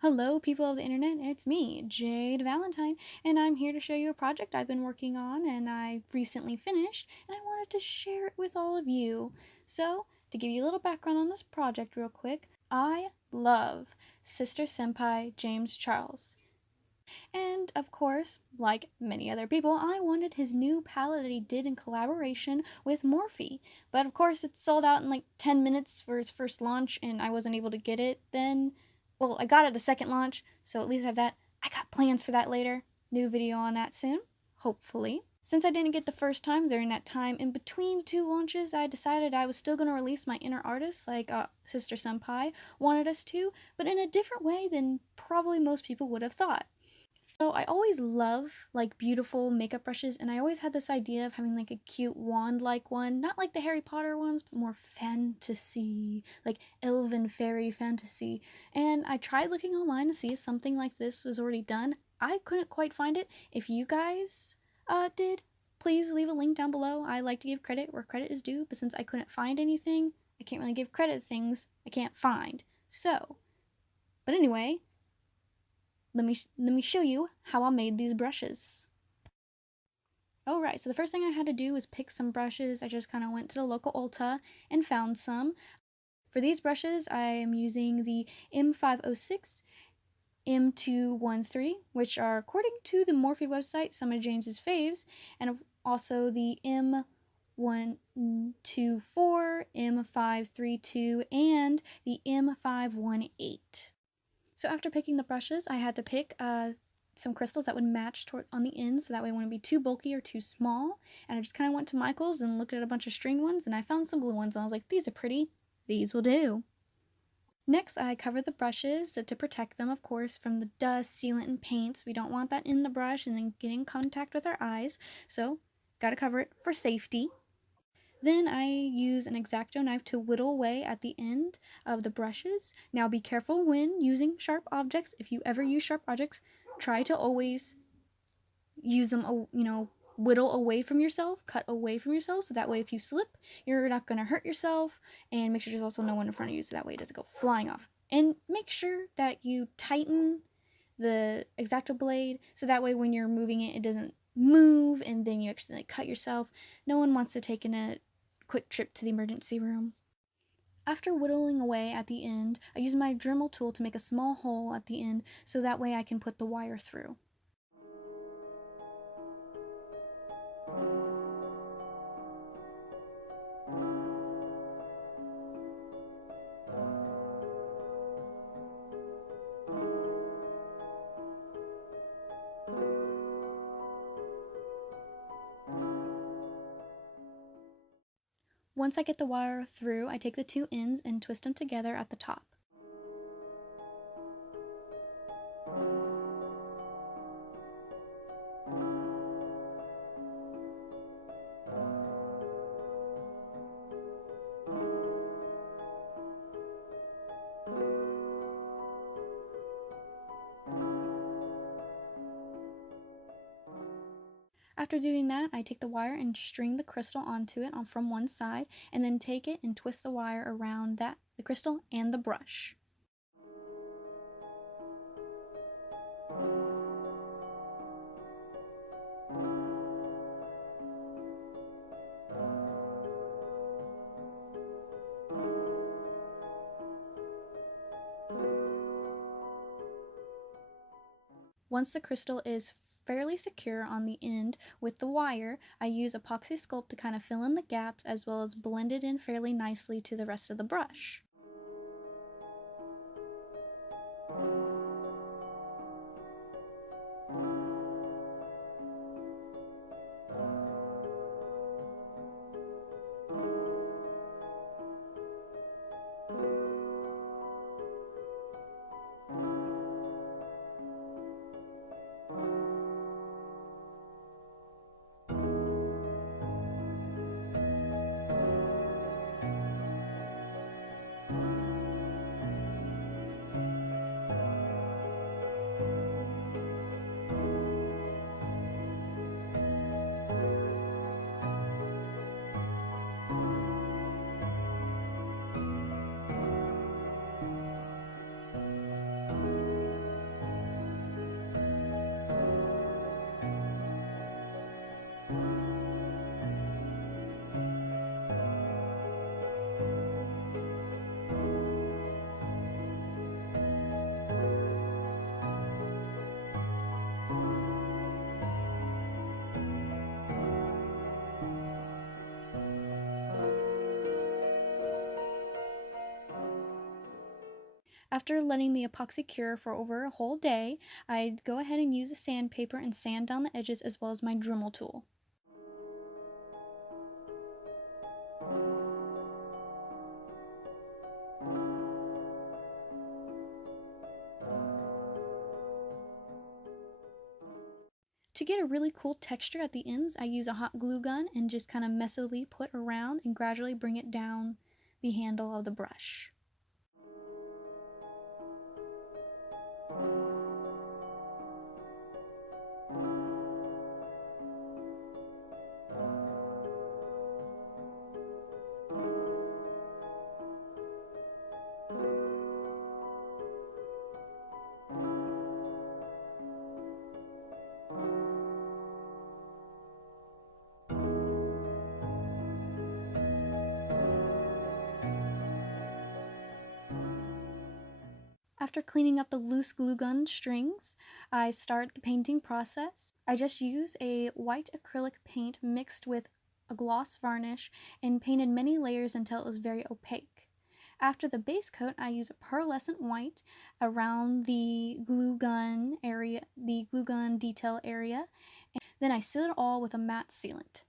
Hello, people of the internet, it's me, Jade Valentine, and I'm here to show you a project I've been working on and I recently finished, and I wanted to share it with all of you. So, to give you a little background on this project real quick, I love Sister Senpai James Charles. And of course, like many other people, I wanted his new palette that he did in collaboration with Morphe. But of course, it sold out in like 10 minutes for his first launch, and I wasn't able to get it then. Well, I got it the second launch, so at least I have that. I got plans for that later. New video on that soon, hopefully. Since I didn't get the first time, during that time in between two launches, I decided I was still going to release my inner artists like Sister Senpai wanted us to, but in a different way than probably most people would have thought. So I always love like beautiful makeup brushes, and I always had this idea of having like a cute wand-like one, not like the Harry Potter ones, but more fantasy, like elven fairy fantasy. And I tried looking online to see if something like this was already done. I couldn't quite find it. If you guys did, please leave a link down below. I like to give credit where credit is due, but since I couldn't find anything, I can't really give credit to things I can't find. So, but anyway, let me show you how I made these brushes. Alright, so the first thing I had to do was pick some brushes. I just kind of went to the local Ulta and found some. For these brushes, I am using the M506, M213, which are, according to the Morphe website, some of James's faves, and also the M124, M532, and the M518. So after picking the brushes, I had to pick some crystals that would match on the ends, so that way it wouldn't be too bulky or too small. And I just kind of went to Michael's and looked at a bunch of string ones, and I found some blue ones, and I was like, these are pretty. These will do. Next, I covered the brushes to protect them, of course, from the dust, sealant, and paints. We don't want that in the brush and then get in contact with our eyes, so gotta cover it for safety. Then I use an X-Acto knife to whittle away at the end of the brushes. Now be careful when using sharp objects. If you ever use sharp objects, try to always use them, whittle away from yourself, cut away from yourself, so that way if you slip, you're not going to hurt yourself, and make sure there's also no one in front of you, so that way it doesn't go flying off. And make sure that you tighten the X-Acto blade, so that way when you're moving it, it doesn't move, and then you accidentally cut yourself. No one wants to take a quick trip to the emergency room. After whittling away at the end, I use my Dremel tool to make a small hole at the end, so that way I can put the wire through. Once I get the wire through, I take the two ends and twist them together at the top. After doing that, I take the wire and string the crystal onto it from one side, and then take it and twist the wire around the crystal and the brush. Once the crystal is fairly secure on the end with the wire, I use Apoxie Sculpt to kind of fill in the gaps as well as blend it in fairly nicely to the rest of the brush. After letting the epoxy cure for over a whole day, I'd go ahead and use a sandpaper and sand down the edges as well as my Dremel tool. To get a really cool texture at the ends, I use a hot glue gun and just kind of messily put around and gradually bring it down the handle of the brush. After cleaning up the loose glue gun strings, I start the painting process. I just use a white acrylic paint mixed with a gloss varnish and painted many layers until it was very opaque. After the base coat, I use a pearlescent white around the glue gun area, the glue gun detail area. Then I seal it all with a matte sealant.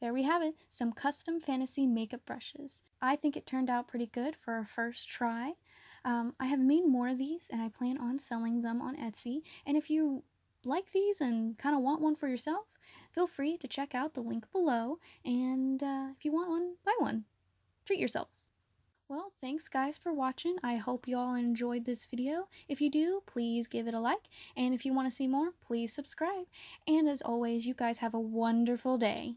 There we have it, some custom fantasy makeup brushes. I think it turned out pretty good for our first try. I have made more of these and I plan on selling them on Etsy. And if you like these and kind of want one for yourself, feel free to check out the link below. And if you want one, buy one. Treat yourself. Well, thanks guys for watching. I hope you all enjoyed this video. If you do, please give it a like. And if you want to see more, please subscribe. And as always, you guys have a wonderful day.